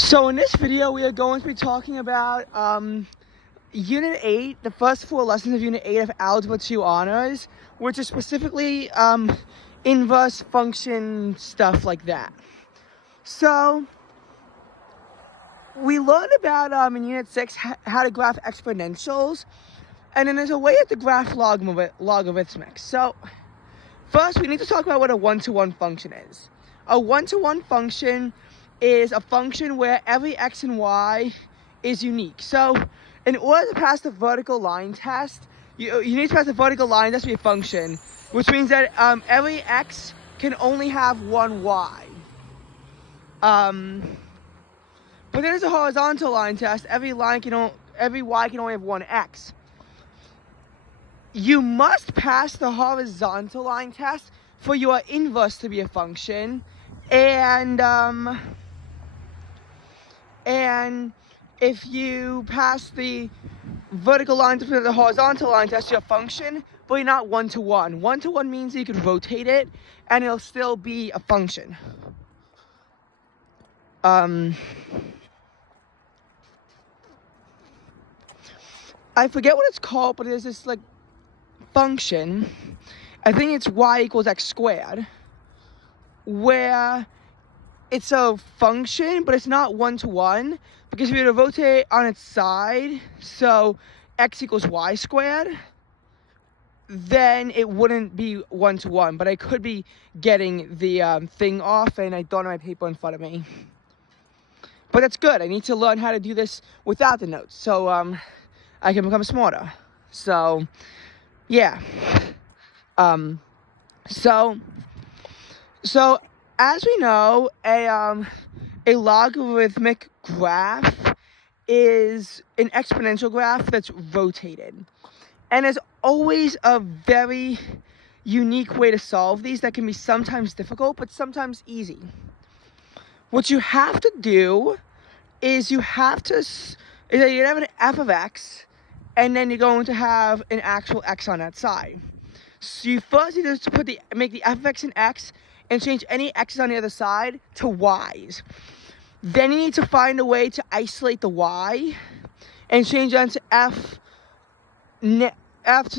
So in this video, we are going to be talking about Unit 8, the first 4 lessons of Unit 8 of Algebra 2 Honors, which is specifically inverse function stuff like that. So we learned about in Unit 6 how to graph exponentials, and then there's a way to graph logarithmic. So first, we need to talk about what a one-to-one function is. A one-to-one function is a function where every x and y is unique. So in order to pass the vertical line test, you need to pass the vertical line test to be a function, which means that every x can only have one y. But then there's a horizontal line test. Every y can only have one x. You must pass the horizontal line test for your inverse to be a function, and if you pass the vertical line test for the horizontal line test, you're a function, but you're not one-to-one. One-to-one means that you can rotate it, and it'll still be a function. I forget what it's called, but there's this like function, I think it's y equals x squared, where it's a function, but it's not one-to-one, because if you were to rotate on its side, so x equals y squared, then it wouldn't be one-to-one. But I could be getting the thing off, and I don't have my paper in front of me. But that's good. I need to learn how to do this without the notes, so I can become smarter. So yeah. So as we know, a logarithmic graph is an exponential graph that's rotated. And there's always a very unique way to solve these that can be sometimes difficult, but sometimes easy. What you have to do is you have an f of x, and then you're going to have an actual x on that side. So you first need to make the f of x an x, and change any x's on the other side to y's. Then you need to find a way to isolate the y, and change that to f to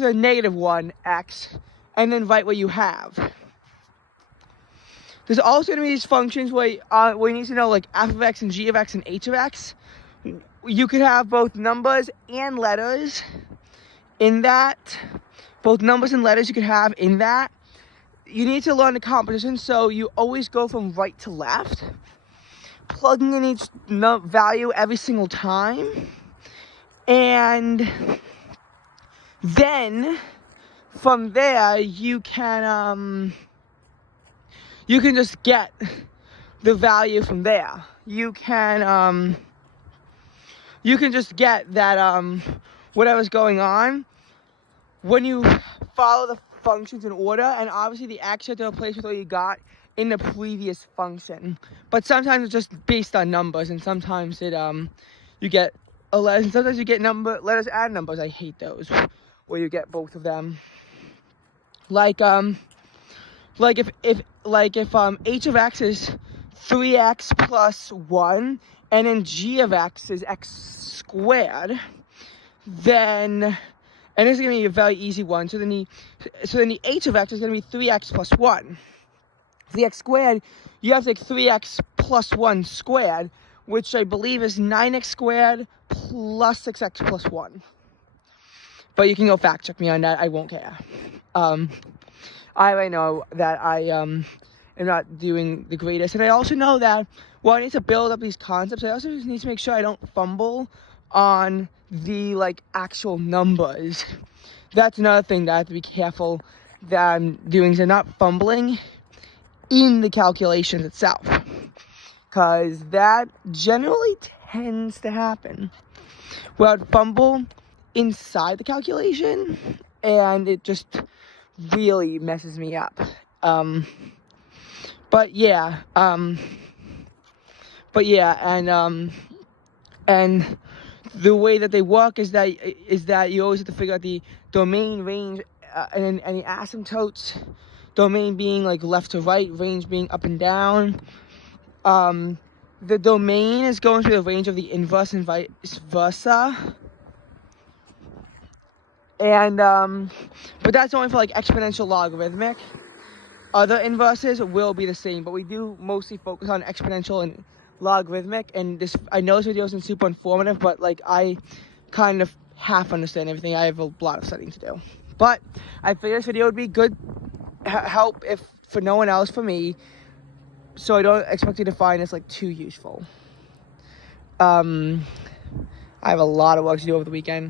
the negative 1 x, and then write what you have. There's also going to be these functions where you need to know like f of x and g of x and h of x. You could have both numbers and letters in that. Both numbers and letters you could have in that. You need to learn the composition, so you always go from right to left, plugging in each value every single time. And then from there you can just get the value from there. You can just get that whatever's going on when you follow the functions in order, and obviously the x you have to replace with what you got in the previous function. But sometimes it's just based on numbers, and sometimes you get and sometimes you get letters and numbers. I hate those where you get both of them. Like if h of x is 3x plus 1, and then g of x is x squared, then, and this is going to be a very easy one, so then the h of x is going to be 3x plus 1. For the x squared, you have to take 3x plus 1 squared, which I believe is 9x squared plus 6x plus 1. But you can go fact check me on that, I won't care. I already know that I am not doing the greatest, and I also know that while I need to build up these concepts, I also just need to make sure I don't fumble on the actual numbers. That's another thing that I have to be careful that I'm doing, so I'm not fumbling in the calculations itself, because that generally tends to happen where I'd fumble inside the calculation, and it just really messes me up. But yeah, and the way that they work is that you always have to figure out the domain, range, and the asymptotes. Domain being like left to right, range being up and down. the domain is going through the range of the inverse and vice versa. And, but that's only for like exponential logarithmic. Other inverses will be the same, but we do mostly focus on exponential and logarithmic. And this, I know this video isn't super informative, but like I kind of half understand everything. I have a lot of studying to do. But I figured this video would be good help if for no one else, for me. So I don't expect you to find this like too useful. I have a lot of work to do over the weekend.